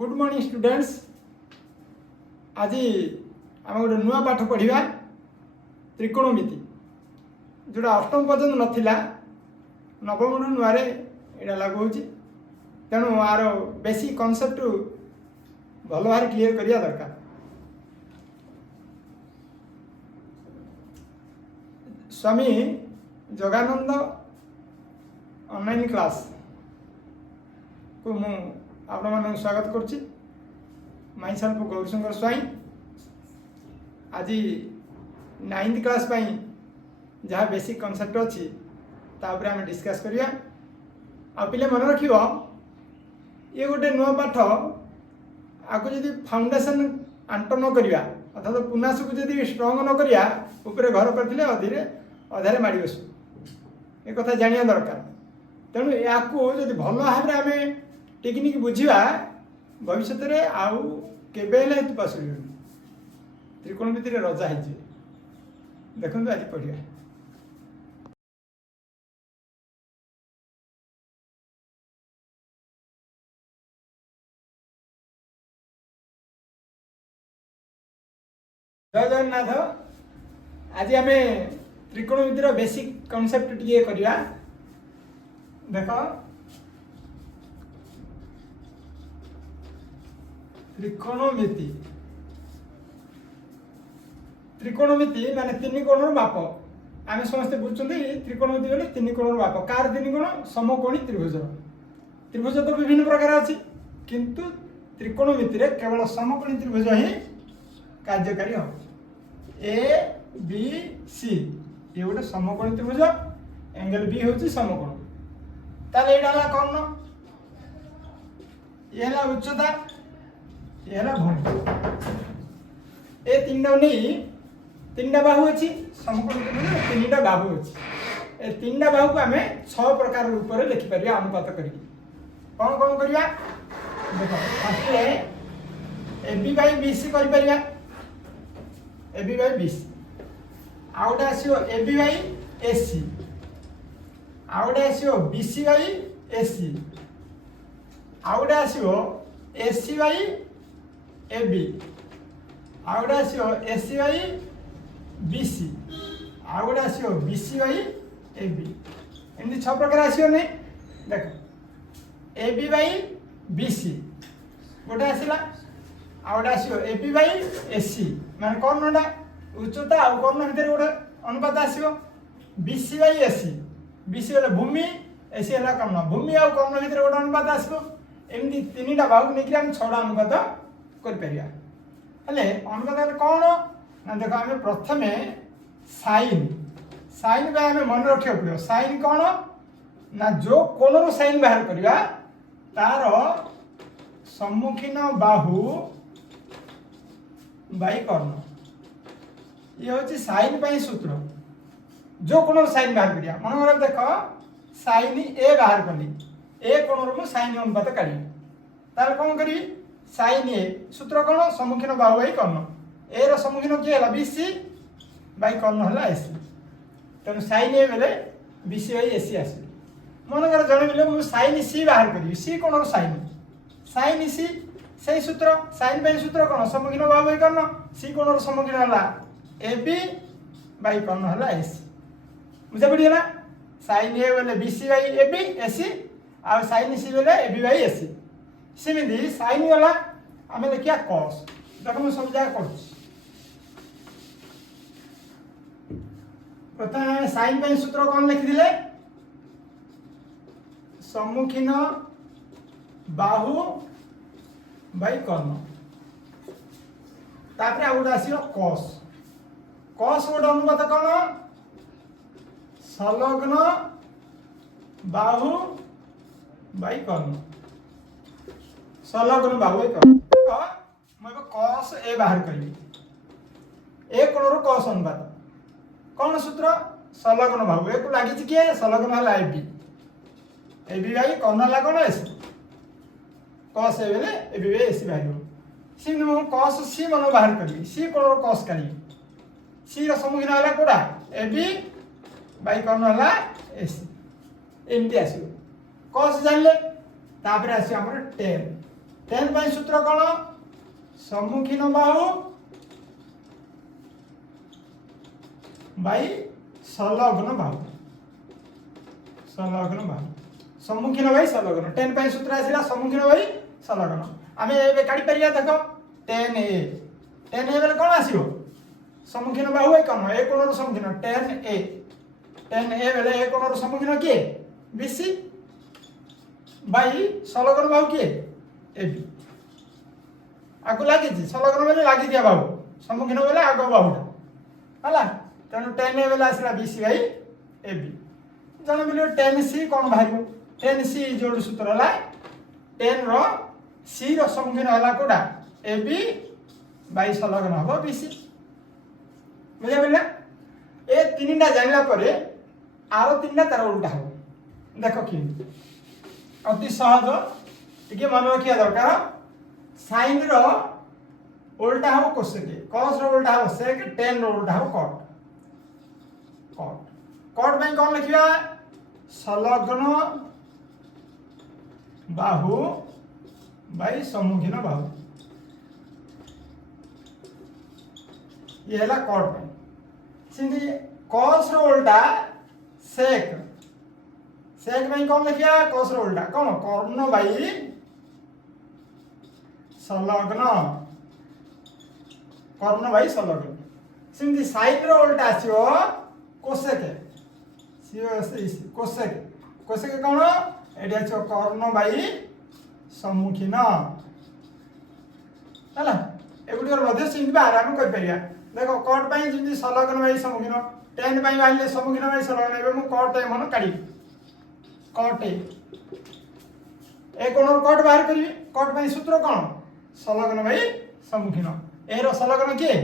Good morning students. आज आम गोटे नुआ पाठ पढ़ा त्रिकोणमिति जोड़ा अष्टम पर्यटन नाला नवम नुआ यहाँ लागू हो तेणु यार बेसिक कॉन्सेप्ट भल भाव क्लीयर करिया दरकार। स्वामी जगानंद ऑनलाइन क्लास को मु आपण स्वागत करुच्ची। माई सेल्फ गौरीशंकर स्वाई। आज 9th क्लास जहाँ बेसिक कॉन्सेप्ट अच्छी तापर आम डिस्कस करिया। आ पिले मन रख ये गोटे नुआ पाठ आपको जब फाउंडेशन आंट न करिया अर्थात पुनास को जब स्ट्रंग न करिया ऊपर घर करते अधारे माड़ी बसु एक कथा जानिया दरकार। तेणु या जब भल भाव आम टेक्निक बुझा भविष्य में आउ केबे तू पास त्रिकोणमिति रजा है देखो आज पढ़िया। जय जगन्नाथ। आज आम त्रिकोणमितिर बेसिक कॉन्सेप्ट टी करिया। देख त्रिकोणमिति त्रिकोणमिति माने तीन कोण माप आम समस्ते बुझुंट। त्रिकोणमिति बोले तीन कोण माप कार तीन कोण समकोणी त्रिभुज। त्रिभुज तो विभिन्न प्रकार अच्छी किंतु त्रिकोणमिति केवल समकोणी त्रिभुज ही कार्यकारी हो। ए बी सी ये गोटे समकोणी त्रिभुज एंगल बी हूँ समकोण ताले ये कर्ण ये उच्चता ये भूमि ए तीन नहीं तीन बाहु अच्छी समकोण त्रिभुज तीन बाहु अच्छी ए तीन बाहु को आम 6 प्रकार रूप में लिखिपर अनुपात कर कौन कौन करवा देख फास्ट A B by B C कर A B by B C आउटे आसो ए बी बाई ए सी आउटे आसो बी सी बाई ए सी आउटे आसो ए सी बाई ए बी आउटे आसो ए सी बाई बी सी आउटे आसो B C by A B एमती 6 प्रकार आसो नहीं देख A B by B C गोटे आसला आउटे आसो ए बी बाई ए सी माने कर्णटा उच्चता आ कर्ण भितर गोटे अनुपात आसो B C by A C B C भूमि ए सी है कर्ण भूमि आ कर्ण भितर गोटे अनुपात आसो एमती 3टा भाग नहीं आम 6टा अनुपात कर अनुपात कौन ना देख आम प्रथम साइन साइन आम मन रखा पड़ो। साइन कौन ना जो कोण साइन बाहर करवा तार सम्मुखीन बाहु बाई कर्ण ये हूँ साइन सूत्र जो कोण साइन बाहर करिया मन देख साइन ए बाहर कली ए कोण रु साइन अनुपात काढ़ी तार कौन करी साइन ए सूत्र कौन सम्मुखीन बाहु बाई कर्ण ए सम्मुखीन किए है बी सी बाई कर्ण है ए सी तेणु साइन ए बेले बी सी बाई ए सी आस मनकर जन बोले मुझे साइन सी बाहर करी सी कोण साइन साइन सी से सूत्र साइन बाई सूत्र कौन सम्मुखीन बाहु बाई कर्ण सी कोण सम्मुखीन है ए बी बाई कर्ण है ए सी बुझा पड़गला। साइन ए बोले B C by A B A C आ साइन सी बोले ए बी बाई ए सी सेमती साइन गला आम देखिए कस देख मुझे सब जगह कर प्रथम साइन बाई सूत्र कौन लिखिले सम्मुखीन बाहु बाई कर्ण तापर आ गोटे आसो कस कस गोटे अनुपात कौन संलग्न बाहु बाई कर्ण संलग्न बाहु बाई कर्ण मुझे कस ए बाहर करी ए कोण कस अनुपात कौन सूत्र संलग्न बाहु ए को लगी किए संलग्न है ए बी बाई कर्ण है कौन एस कस ए बेले ए बी बाई ए सी बाहर सी कस सी मन बाहर करी सी कोण कस काढ़ी सी सम्मुखीन है कौटा ए बी बाई कर्ण है ए सी एमती आस कस जानले तापर आस टेन टेन बाई सूत्र कौन सम्मुखीन बाहु बाई संलग्न बाहु सम्मुखीन बाई संलग्न टेन बाई सूत्र आसला सम्मुखीन बाई संलग्न आम ए काढ़ी पारिया देख टेन ए बेले कौन आसो सम्मुखीन बाहु ए कौन ए कोण सम्मुखीन टेन ए बेले ए कोण सम्मुखीन किए बीसी बाई संलग्न बाहु किए ए बी आगु लगी संलग्न बेले लगी दिया बाहु सम्मुखीन बेले आग बाहुटा है तेणु टेन ए बेले आसला बीसी बाई ए बी जन मिले टेन सी कौन बाहर टेन सी जोड़ सूत्र है टेन सी सम्मुखीन है कौटा ए बी बाई संलग्न हम बीसी बुझा पड़ा ए तीन टा जानला आर तीन टा तार उल्टा हम देख कि अति सहज टे मन रखा दरकार साइन उल्टा हम कोसेक कस उल्टा हम सेक टेन उल्टा हम कट में कौन लिखा संलग्न बाहु बाई सम्मुखीन बाहु ये है कट में सिंधी कस उल्टा सेक में कौन लिखा कस उल्टा कौन कर्ण बाई संलग्न सिंधी साइन उल्टा आसो कोसेक कोसेक कौन ये आसो कर्ण बाई सम्मुखीन है एगुड़ सिंधी आराम कर देख कट पर जमी संलग्न बाई सम्मुखीन टेन बाहर सम्मुखीन बाई संलग्न मुझे कट मन काढ़ी कट ए कोण कट बाहर करी कट पर सूत्र कौन संलग्न बाई सम्मुखीन ए संलग्न किए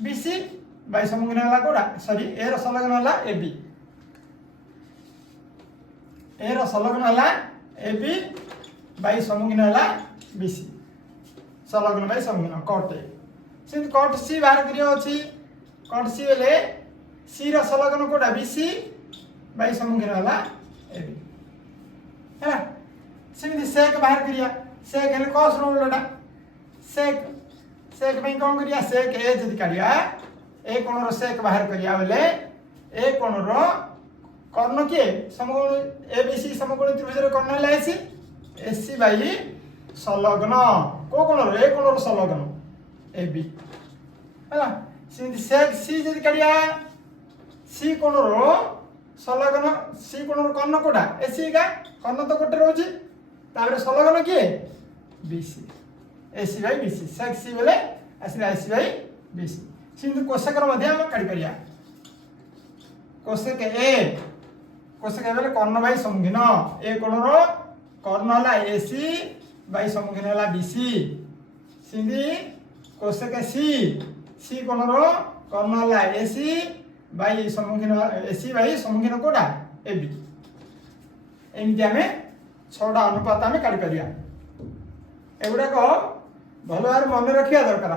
बीसी बाई सम्मुखीन है कौटा सॉरी ए संलग्न है ए बी ए संलग्न है ए बी बाई सम्मुखीन है बीसी संलग्न बाई सम्मुखीन कट से कट सी बाहर करी कट सी बेले सी संलग्न कौटा बीसी बाई सम्मुखीन है ए बी है सेमती सेक बाहर करिया सेक है कस उल्टा सेक में कौन करिया सेक ए जदि काढ़िया ए कोण सेक बाहर करिया बेले ए कोण कर्ण किए समकोण ए बी सी समकोण त्रिभुज कर्ण है एसी एसी बाई संलग्न को कोण ए कोण संलग्न ए बी है सेमती सेक सी जदि काढ़िया सी कोण संलग्न सी कोण कर्ण कोटा एसी का कर्ण तो गोटे रोचे तापर संलग्न किए बीसी एसी बाई बीसी सेक सी बेले आसला एसी बाई बीसी सिंधु कोशेकर काढ़ी पारिया कोशेक बेले कर्ण बाई सम्मुखीन ए कोण कर्ण है एसी बाई सम्मुखीन है बीसी सिंधी कोशेक सी कोण कर्ण है एसी बाई सम्मुखीन एसी बाई सम्मुखीन कौटा ए बी एमती आम 6टा अनुपात आम काढ़ी पारिया एगुड़ाक भल भाव मन रखा दरकार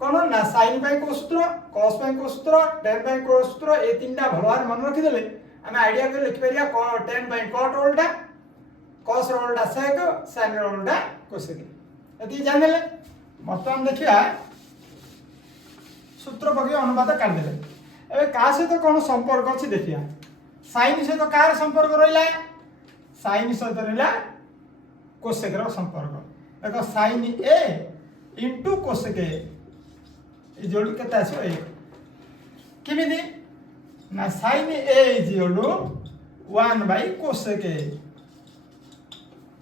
कौन ना साइन को सूत्र कस को सूत्र टेन को सूत्र ये तीन टा भल भाव मन रखीदे आम आइडिया कर लिखिपर टेन कट उल्टा कस उल्टा सेक साइन उल्टा कोसेक ये जाने बर्तमान देखिए सूत्र पकड़ अनुपात काढ़ीदे ए क्या सहित कौन संपर्क अच्छी देखिए साइन सहित कार संपर्क रहा साइन सहित रहा कोसेक संपर्क देख sine A into cosec A जोड़ के केमी ना sine A is one by cosec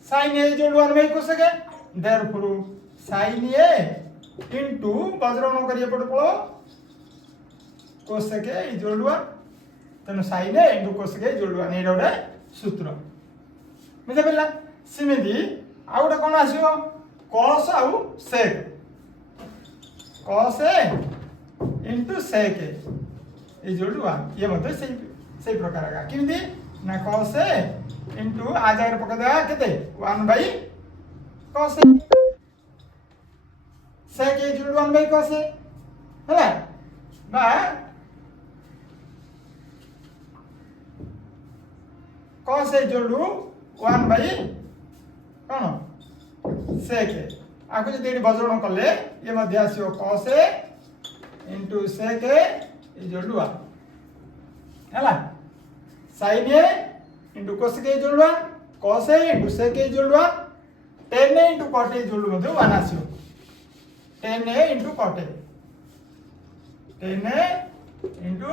sine A is one by cosec therefore sine A into वज्रगुण करिए पड़ पड़ो कोसेक इज वन तेणु sine A into cosec is one ये गोटे सूत्र बुझे पड़ा सेमती आउ गोटे कौन आसो कस आउ सेक कस ए इंटू सेक इज वन ये मतलब से प्रकार का किमती ना कस ए इंटू आ जगह पकड़ा के one by cos sec is one by cos है कस इज वन बाई कौन sec a आको जदि बजरण कले ये मध्य आसीओ cos a into sec a equal to 1 हैला sin a into cosec a equal to 1 cos a into sec a equal to 1 tan a into cot a equal to मध्य 1 आसीओ tan a into cot a tan a into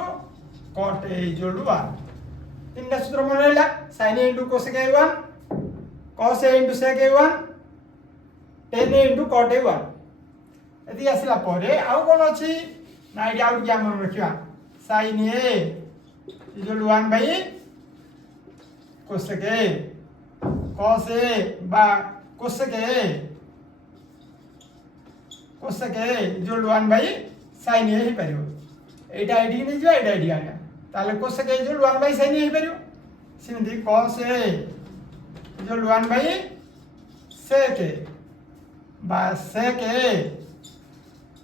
cot a equal to 1 तीनटा सूत्र मन रहला sin a into cosec a 1 cos a into sec a 1 tan a into cot a 1 यदि आसला परे आउ कोन अछि ना इडी आउ क्या मन रखिया sin a equal to 1 by cosec a cos a बा cosec a equal to 1 by sin a ही परियो एटा आईडी नै जो एटा आईडी आया ताले cosec a equal to 1 by sin a ही परियो सिमिति cos a equal to 1 by sec a बा sec a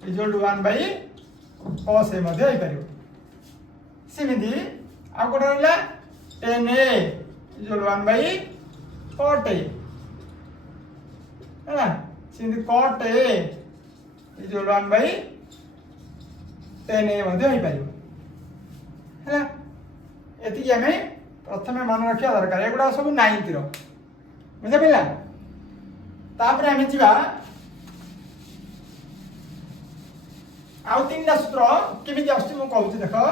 equal to 1 by cos a मध्ये आइ परियो सिमिति आ कोन रहला tan a equal to 1 by cot a हैला सिमिति cot a equal to 1 by tan a मध्ये आइ परियो हैला एति हमें प्रथमे मन रखिया दरकार एगुडा सब 9th रो बुझा पिला तापर हमें जिबा आउ तीनटा सूत्र केमिति आछि मु कहूची देखो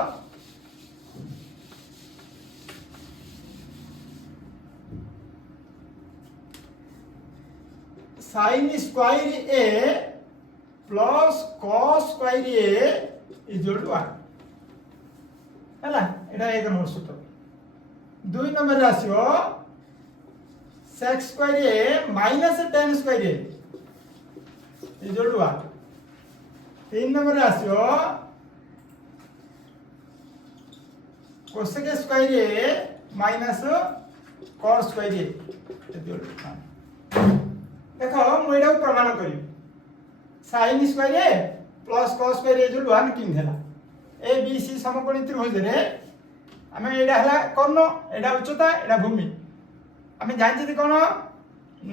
sin square a plus cos square a equal to 1 हैला एटा एक नंबर सूत्र 2 नंबर राशियो sec square a minus tan square a equal to 1 3 number राशियो cosec square a minus cos square a equal to 1 देखो मु एटा प्रमाण करी sin square a plus cos square a equal to 1 किन देला a b c समकोणी त्रिभुज रे आमे एडा हला कर्ण एडा उच्चता एडा भूमि आमे जानछि कोन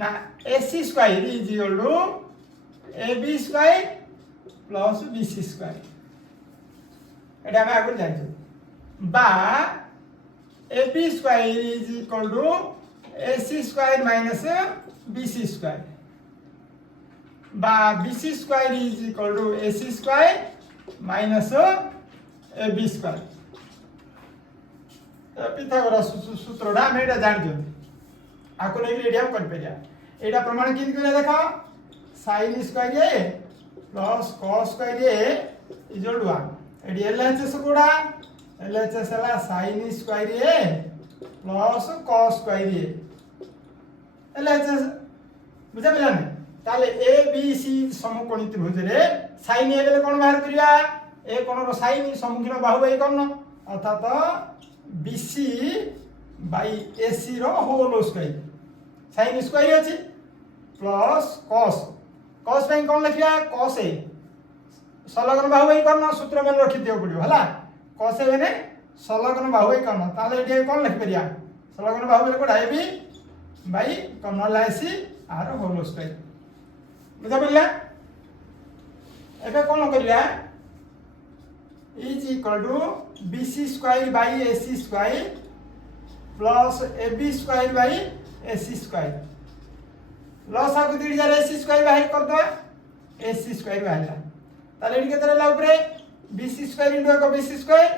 ना ac square is equal to ab square plus bc square एडा आमे आगु जानछि बा ab square is equal to ac square minus bc square बा bc square is equal to ac square minus ab square Pythagoras सूत्रडा हम एटा जान दियो आको नै रेडी हम कर परिया एटा प्रमाण किन करे देखो sin square a plus cos square a equal to 1 एडी LHS कोडा LHS हला sin square a plus cos square a LHS बुझा मिला नै ताले a b c समकोणी त्रिभुज रे sin a बेले कोन बाहर करिया a cone row sin सम्मुखीन Bahu by कोन अर्थात BC by AC रो होल स्क्वायर sin स्क्वायर अछि प्लस cos ପାଇଁ कोन लिखिया cos a संलग्न बाहु बाई कोन सूत्र मन रखि दियो पडियो हला cos a माने संलग्न बाहु बाई कोन ताले एठी कोन लिखि परिया संलग्न बाहु बाई कोन AB by कोन AC आर होल स्क्वायर बुझा पड़ला एबे कोन करिया is equal to BC square by AC square plus AB square by AC square loss आगु 3 जरा AC square बाहर कर दो AC square बाहरला ताले एडी केतरा ला ऊपर BC square into एक BC square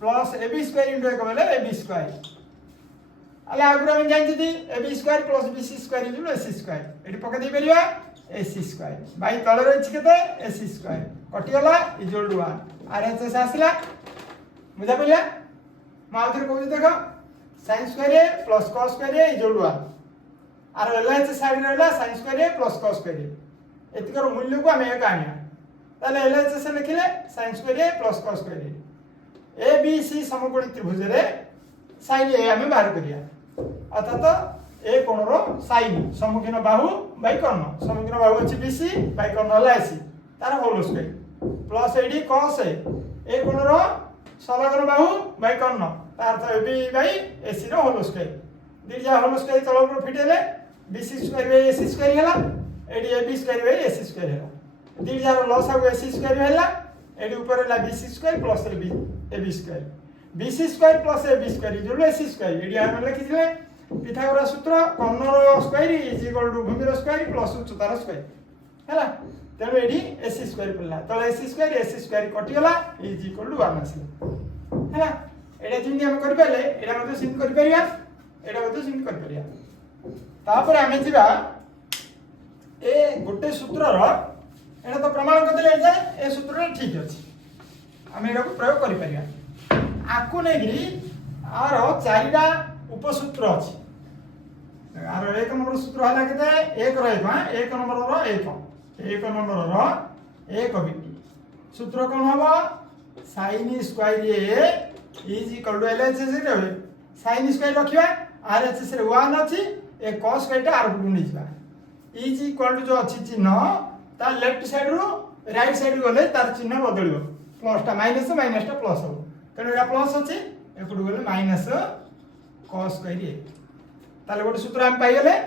plus AB square into एक बेले AB square अला आगु हम जानि दी AB square plus BC square into AC square एडी पका दे परिया AC square बाई तळे रहि केते AC square कटियला इक्वल टू 1 RHS आसला बुझा पड़िया माउथर को देखो sin square a plus cos square a equal to 1 आर LHS साइड रहला sin square a plus cos square a एतिकर मूल्य को हमें कानिया ताले LHS लिखिले sin square a plus cos square a a b c समकोणी त्रिभुज रे sin a हमें बाहर करिया अर्थात a कोण रो sin सम्मुखीन बाहु बाई कर्ण सम्मुखीन बाहु अछि bc बाई कर्ण हला ac तार होल स्क्वायर प्लस एडी cos a कोण रो संलग्न बाहु बाई कर्ण तार तो ab बाई ac रो होल स्क्वायर दिजा होल स्क्वायर तळ ऊपर फिटेले bc square by ac square हला एडी A B square by A C square है दी जार लॉस आगु ए सी स्क्वायर हैला एडी ऊपर है B C square plus A B square B C square plus A B square is A C square एडी हम लिखि दिले पिथागोरस सूत्र कर्णर स्क्वायर इज इक्वल टू भूमिर स्क्वायर प्लस उच्चतार स्क्वायर हैला तेणु एडी ए सी स्क्वायर पड़ला तो ए सी स्क्वायर कटि गला इज इक्वल टू 1 आसला हैला एडा जिंदी हम कर पाले एडा मते सिंथ कर परिया एडा मते सिंथ कर परिया तापर हमें जीवा ए गोटे सूत्रर एडा तो प्रमाण कर देले जाय ए सूत्र ठीक अछि हम एडा को प्रयोग करि परिया आकु नै गिरी आर चारिटा उपसूत्र अछि आर एक नंबर सूत्र हला केते एक रहिबा एक नंबर रो एक नंबर रो एक बिंदु सूत्र कोन हबो sin square A is equal to LHS रे sin स्क्वायर रखिबा आरएचएस रे 1 अछि ए cos स्क्वायर आर बुडु नै जिबा इज इक्वल टू जो अछि चिन्ह ता लेफ्ट साइड रो राइट साइड गले तार चिन्ह बदलियो प्लस ता माइनस ता प्लस हो तने एटा प्लस अछि एपुडु गले माइनस cos स्क्वायर ए ताले गोटे सूत्र हम पाई गेले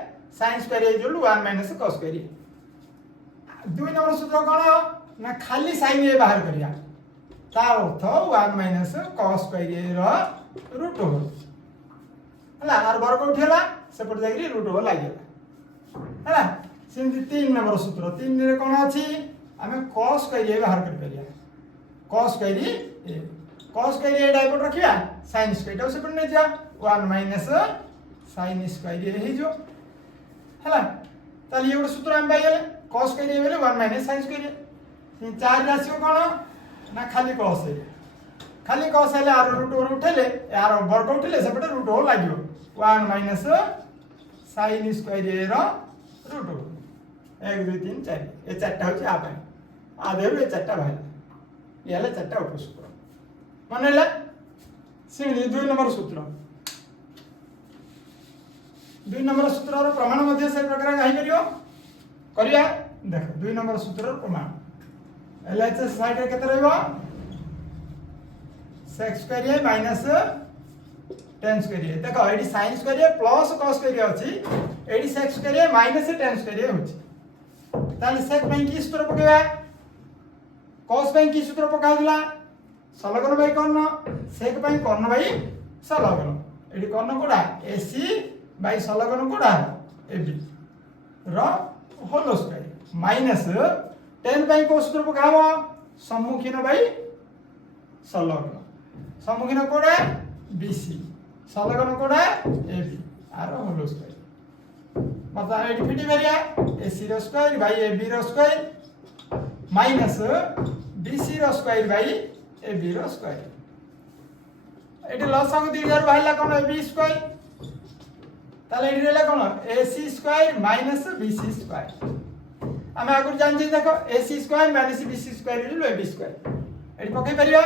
sin square A equal to 1 cos square A दुई नंबर सूत्र कोन ना खाली sin ए बाहर करिया तार अर्थ 1 cos स्क्वायर ए रो रूट हो हला आर वर्ग उठेला सेपट जागरी रूट हो लागेला हला सिंधी तीन नंबर सूत्र तीन रे कोन अछि हमें cos स्क्वायर ए बाहर कर परिया cos स्क्वायर ए डाइपोट रखिया sin स्क्वायर तो सेपट नै जा 1 sin स्क्वायर ए ही जो हला ताली एगो सूत्र हम पाई गेले cos स्क्वायर ए बेले 1 sin स्क्वायर ए चार राशि कोन ना खाली cos हेले आर रूट ओवर उठेले यार वर्ग उठेले सेपटे रूट हो लागियो 1 sin स्क्वायर ए रो रूट हो 1 2 3 4 ए चारटा होची आ पाई आ देबे चारटा भाई याले चारटा उपसूत्र मानेला सिंधी दुई नंबर सूत्र दुई नंबर सूत्र रो प्रमाण मध्ये से प्रकार गाई करिया देखो दुई नंबर सूत्र रो प्रमाण एलएचएस साइड रे केते रहइबो sec square A minus tan square ए देखो एडी sin स्क्वायर ए प्लस cos स्क्वायर ए अछि AD sec square A minus tan square ए होछि ताले sec पई की सूत्र पकेबा cos पई की सूत्र पकाउला सलगन बाई कर्ण sec पई कर्ण बाई सलगन एडी कर्ण कोडा ac बाई सलगन कोडा ab रो होल स्क्वायर माइनस tan पई को सूत्र पकाबो सम्मुखीन बाई सलगन सम्मुखीन कोडा BC सलगन कोडा AB आर होल स्क्वायर मतलब एडी फिटी बेरिया AC रो स्क्वायर बाई AB रो स्क्वायर माइनस BC रो स्क्वायर बाई AB रो स्क्वायर एडी लसागु 2000 बाहिला कोन AB स्क्वायर ताले एडी रेला कोन AC square minus BC square हम आगु जान जे देखो AC square minus BC square is AB square एडी पकै परिया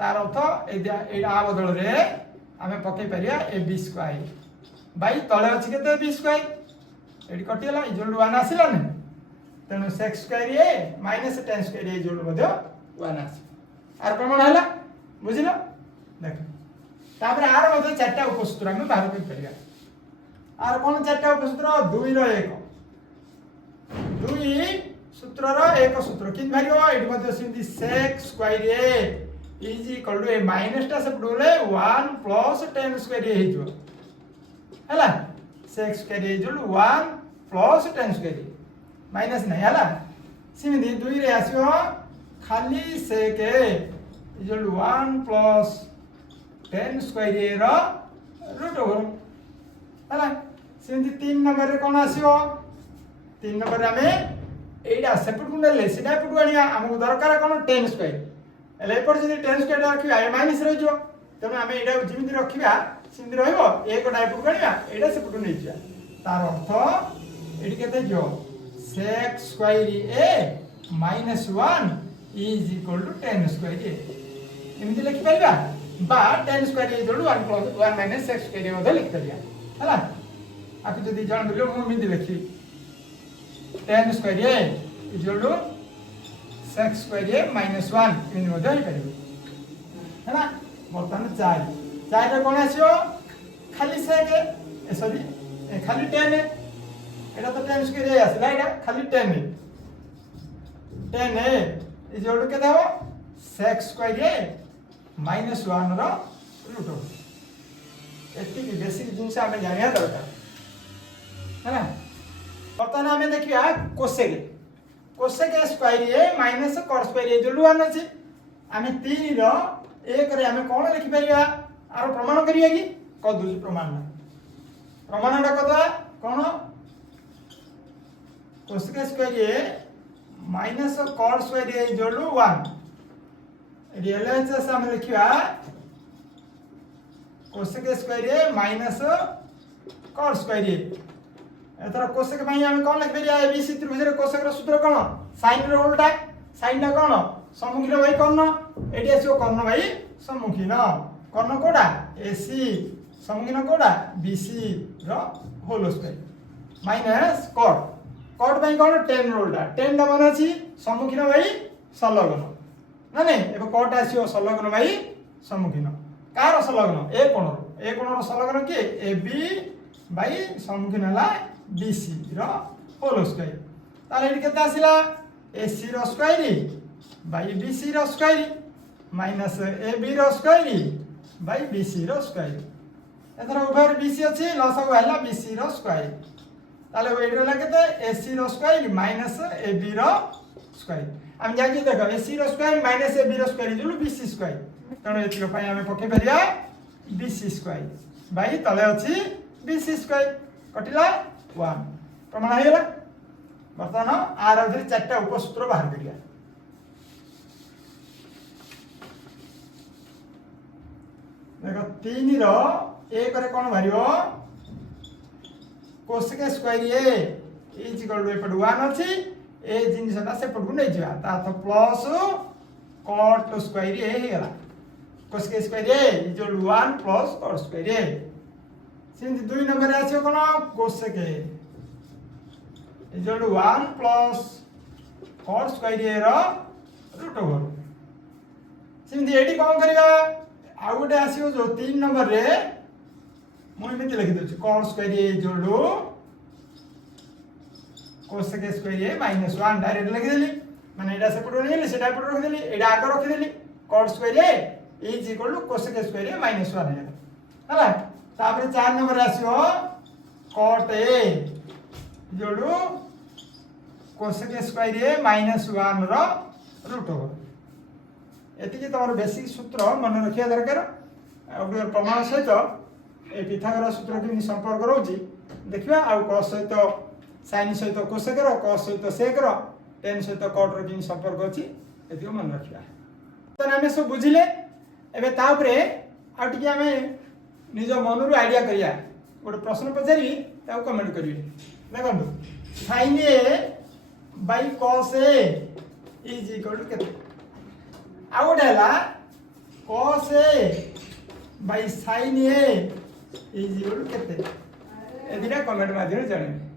तार अर्थ ए आ बदल रे हमें पकै परिया AB स्क्वायर बाई तळे अछि केते AB स्क्वायर एडी कटिला इक्वल टू 1 आसिला ने तेनु sec square A minus tan square A equal to मध्ये 1 आसी आर प्रमाण हला बुझिलो देख तापर आर मध्ये चारटा उपसूत्र हम बाहर कर परिया आर कोन चारटा उपसूत्र 2 रो 1 2 सूत्र रो एक सूत्र किन भारियो एडी मध्ये सिंधी sec square A is equal to A minus टा सब डोले 1 प्लस tan स्क्वायर ए हिजो हला sec square A equal to 1 plus tan square A minus नहीं हला सिंधी 2 रे आसियो खाली sec A equal to 1 plus tan square A रो रूट ओवर हला सिंधी 3 नंबर रे कोन आसियो 3 नंबर रे हमें एडा सेपट गुंडले सिधा पुटु आनिया हमकु दरकार कोन tan स्क्वायर एले पर जदी tan स्क्वायर रखिबा ए माइनस रह जो तमे हमें एडा जिमिति रखिबा सिंधी रहइबो एक डाइपुट गणिया एडा सेपटु नै जा तार अर्थ एडी केते जो sec square A minus 1 is equal to tan square A एमिति लिखि परिबा बा tan square A equal to 1 plus 1 minus sec square A मध्ये लिखि परिया हला आकि जदी जान बिलो मु एमिति लिखि tan square A equal to sec square A minus 1 इन मध्ये ही परिबो हला बर्तमान 4 रे कोन आसियो खाली sec ए सॉरी खाली tan এটা তো tan স্কয়ার এ আছে না এটা খালি tan a is equal to কেতে হবে sec স্কয়ার a minus 1 ର √, ଏତିକି ବେସିକ ଜିନିଷ ଆମେ ଜାଣିବା ଦରକାର ହେଲା। ବର୍ତ୍ତମାନ ଆମେ ଦେଖିବା କୋସେକ square a minus cos square a ଯୋଉ 1 ଅଛି ଆମେ 3 ର 1 ରେ ଆମେ କଣ ଲେଖି ପାରିବା ଆର ପ୍ରମାଣ କରିବା କି କଦୁଛି ପ୍ରମାଣଟା କଦବା କଣ cosec square a minus cos square a is 1 realization हम लिखिया cosec square a minus cos square a एतर कोसेक भाई हम कोन लिख परिया abc त्रिभुज रे कोसेक रो सूत्र कोन sin रो उल्टा sin टा कोन सम्मुखीन भाई कर्ण एटी आसीओ कर्ण भाई सम्मुखीन कर्ण कोडा ac सम्मुखीन कोडा bc रो होल स्क्वायर माइनस cot भाई कोन tan रो उल्टा tan टा मन अछि सम्मुखीन भाई संलग्न ना नहीं एबे cot आसीओ संलग्न भाई सम्मुखीन कार संलग्न ए कोण रो संलग्न के ab भाई सम्मुखीन हला bc रो होल स्क्वायर ताले एटी केता आसिला ac रो स्क्वायर भाई bc रो स्क्वायर माइनस ab रो स्क्वायर भाई bc रो स्क्वायर एथर उभर bc अछि लसगु हला bc रो स्क्वायर ताले एटी रहला केते ac रो स्क्वायर माइनस ab रो स्क्वायर हम जाके देखो ac रो स्क्वायर माइनस ab रो स्क्वायर इज bc स्क्वायर तने एतिको पई हमें पके परिया bc स्क्वायर भाई तले अछि bc स्क्वायर कटिला 1 प्रमाण हेला वर्तमान आर अधर चारटा उपसूत्र बाहर करिया देखो 3 रो 1 रे कोन भारियो cosec square a is equal to एपट 1 अछि ए जिनिसटा से पटकु नै जिया ता तो प्लस cot स्क्वायर a हे गेला cosec square a is equal to 1 plus cot square a सिंध 2 नंबर आछो कोन cosec a is equal to 1 plus cot square a रो √, सिंध एडी कोन करिया आ गोटे आसीओ जो 3 नंबर रे मु एमिति लिखि दउछि cot square a is equal to cosec square a minus 1 direct लिखि देली माने एडा से पटो नेली सेटा पटो रखि देली एडा आगे रखि देली cot square a is equal to cosec square a minus 1 है हला तापर 4 नंबर आसीओ cot a is equal to cosec square a minus 1 रो √, एतिकी तमर बेसिक सूत्र मन रखिया दरकार आ प्रमाण सहित ए पिथागोरस सूत्र के संपर्क रहउची देखिबा आ cos सहित sin सहित कोसेक रो cos सहित sec रो tan सहित cot रो कि संपर्क अछि एतिको मन रखिबा तने हमें सब बुझिले एबे ता ऊपर आ टिके हमें निज मनरु आईडिया करिया गोटे प्रश्न पचारि ताऊ कमेंट करिवे देखंतु sin a by cos a is equal to केते आ गोटे हला cos a by sin a is equal to केते एदिना कमेंट माध्यम जणे।